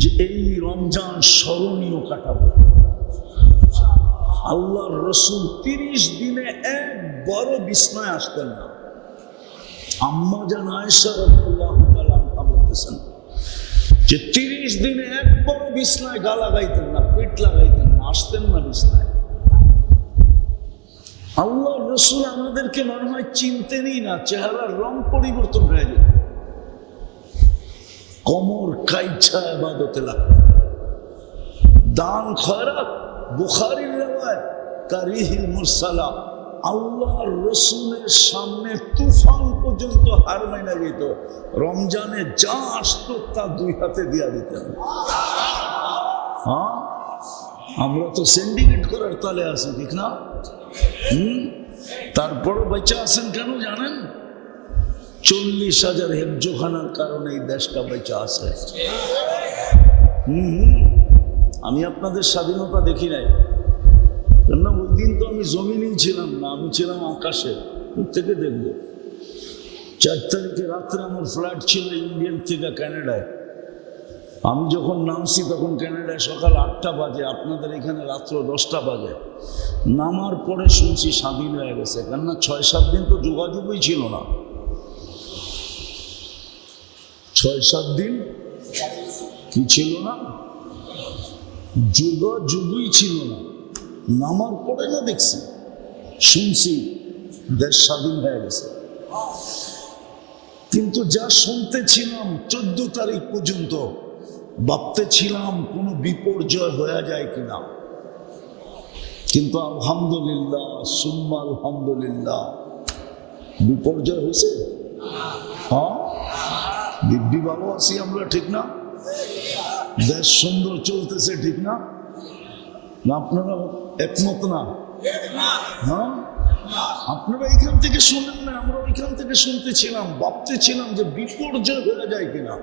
যে এই রমজান স্মরণীয় কাটাবো। আল্লাহর রসুল 30 দিনে একবারও বিছনায় আসতেন না। আম্মা জান আয়েশা রাদিয়াল্লাহু তাআলা আনহা বলতেছেন যে 30 দিনে একবারও বিছনায় গা লাগাইতেন না, পেট লাগাইতেন না, আসতেন না বিছনায়। আল্লাহর রসুল আমাদেরকে মনে হয় চিনতেনই না, চেহারার রং পরিবর্তন হয়ে যেত। কমর কাইছা ইবাদতে লাগতেন। দান খয়রাত, বুখারীর রিওয়ায়াত, কারিহিল মুরসালা, আল্লাহর রসুলের সামনে তুফান পর্যন্ত হার মাইনা যেত। রমজানে যা আসতো তা 2 হাতে দিয়া দিতেন। হ্যাঁ, আমরা তো সিন্ডিকেট করার তালে আছি, ঠিক না? তারপরও বেঁচে আছেন কেন জানেন? 40,000 হেফজোখানার কারণে এই দেশটা বেঁচে আছে। আমি আপনাদের স্বাধীনতা দেখি নাই, কেননা ওই দিন তো আমি জমিনেই ছিলাম না, আমি ছিলাম আকাশে। থেকে দেখবো 4 তারিখে রাত্রে আমার ফ্লাইট ছিল ইন্ডিয়ান থেকে ক্যানাডায়। আমি যখন নামছি তখন ক্যানাডায় সকাল 8টা বাজে, আপনাদের এখানে রাত্র 10টা বাজে। নামার পরে শুনছি স্বাধীন হয়ে গেছে, কেননা 6-7 দিন তো যোগাযোগই ছিল না। 6-7 দিন কি ছিল না? যোগাযোগই ছিল না। নামার পরে না দেখছি, শুনছি দেশ স্বাধীন হয়ে গেছে। কিন্তু যা শুনতেছিলাম 14 তারিখ পর্যন্ত, ভাবতেছিলাম কোনো বিপর্যয় হয়ে যায় কিনা। কিন্তু আলহামদুলিল্লাহ, সুম্মা আলহামদুলিল্লাহ, বিপর্যয় হয়েছে। হ্যাঁ, দিব্যি ভালো আছি আমরা, ঠিক না? দেশ সুন্দর চলতেছে, ঠিক না? আপনারা একমত না? হ্যাঁ, আপনারা এইখান থেকে শুনেন না, আমরা ওইখান থেকে শুনতেছিলাম, ভাবতেছিলাম যে বিপর্যয় হয়ে যায় কিনা।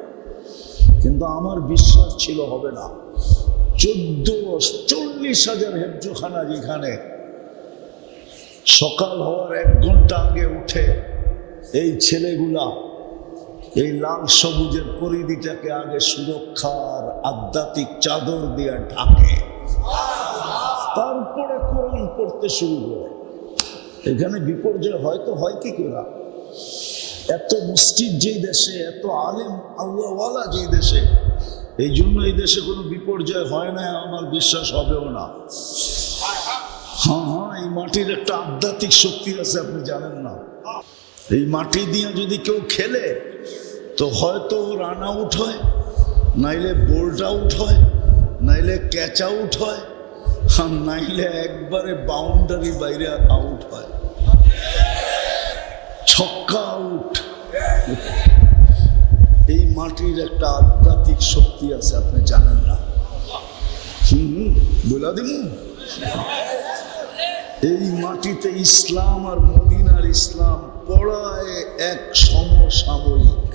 কিন্তু আমার বিশ্বাস ছিল হবে না। 40,000 হেফজোখানা যেখানে, সকাল হওয়ার 1 ঘন্টা আগে উঠে এই ছেলেগুলা এই লাল সবুজের পরিধিটাকে আগে সুরক্ষার আধ্যাত্মিক চাদর দিয়ে ঢাকে, তারপরে কোরআন পড়তে শুরু করে। এখানে বিপর্যয় হয়তো হয় কি করে? এত মসজিদ যেই দেশে, এত আলেম আল্লাহওয়ালা যেই দেশে, এই জন্য এই দেশে কোনো বিপর্যয় হয় না, আমার বিশ্বাস হবেও না। হ্যাঁ, এই মাটির একটা আধ্যাত্মিক শক্তি আছে, আপনি জানেন না? এই মাটি দিয়ে যদি কেউ খেলে তো হয়তো রান আউট হয়, নাইলে বোল্ড আউট হয়, নাইলে ক্যাচ আউট হয়, আর নাইলে একবারে বাউন্ডারি বাইরে আউট হয়, ছক্কা আউট। এই মাটির একটা আধ্যাত্মিক শক্তি আছে, আপনি জানেন না? বলা দিন, এই মাটিতে ইসলাম আর মদিনার ইসলাম পড়ায় এক সমসাময়িক।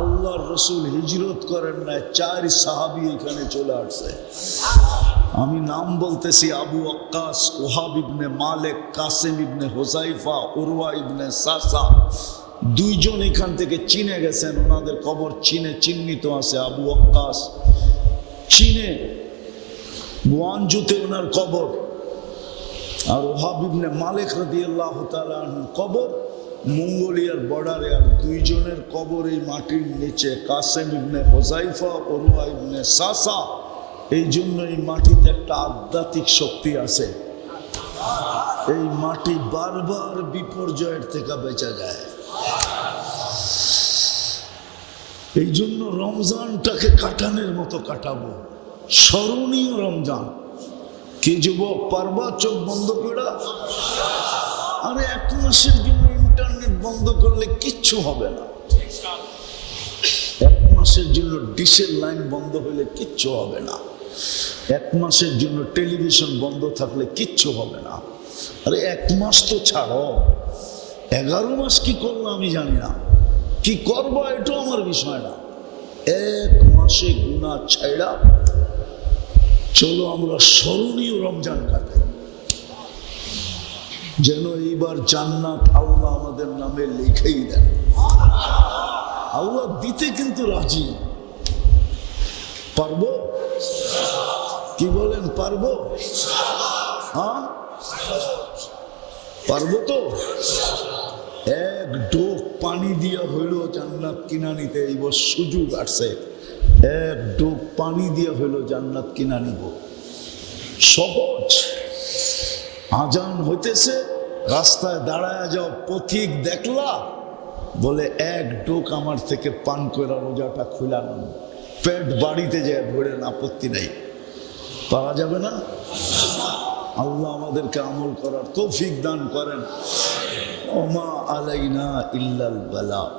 আল্লাহর রসুল হিজরত করেন না, 4 সাহাবী এখানে চলে আসছে। আমি নাম বলতেছি, আবু ওয়াক্কাস, ওহাব ইবনে মালিক, কাসেম ইবনে হুযায়ফা, উরওয়া ইবনে সাসা, 2 জন এখান থেকে চীনে গেছেন। ওনাদের কবর চীনে চিহ্নিত আছে। আবু ওয়াক্কাস চীনে গুয়ানজুতে ওনার কবর, আর ওহাব ইবনে মালিক রাদিয়াল্লাহু তাআলা আনহুর কবর মঙ্গোলিয়ার বর্ডারে। আর 2 জনের কবর এই মাটির নিচে, কাসেম ইবনে হুযায়ফা, উরওয়া ইবনে সাসা। এই জন্য এই মাটিতে একটা আধ্যাত্মিক শক্তি আছে। এই মাটি বারবার বিপর্যয়ের থেকে বেঁচে যায়। এই জন্য রমজানটাকে কাটানোর মতো কাটাবো, স্মরণীয় রমজান। কি যুবক, পারবা চোখ বন্ধ করে? আরে 1 মাসের জন্য ইন্টারনেট বন্ধ করলে কিচ্ছু হবে না। 1 মাসের জন্য ডিশের লাইন বন্ধ হলে কিচ্ছু হবে না। 1 মাসের জন্য টেলিভিশন বন্ধ থাকলে কিচ্ছু হবে না। আরে 1 মাস তো ছাড়ো, 11 মাস কি করলো আমি জানি না, কি করবো এটাও আমার বিষয় না। 1 মাসে গুনাহ ছাইড়া চলো আমরা স্মরণীয় রমজান কাটাই, যেন এইবার জান্নাত আল্লাহ আমাদের নামে লিখেই দেন। আল্লাহ দিতে কিন্তু রাজি। পারবো? কি বলেন, পারবো? হ্যাঁ, পারবো তো? 1 ডোক পানি দিয়া হইল জান্নাত কিনা নিতে, এইবার সুযোগ আসছে। 1 ডোক পানি দিয়া হইল জান্নাত কিনা নিব। সহজ। আজান হইতেছে, রাস্তায় দাঁড়ায় যাও, পথিক দেখলা, বলে 1 ডোক আমার থেকে পান করে রোজাটা খুলা নেন, পেট বাড়িতে যায় ভরেন, আপত্তি নেই। পারা যাবে না? আল্লাহ আমাদেরকে আমল করার তৌফিক দান করেন। ওমা আলাইনা ইল্লাল বালাগ।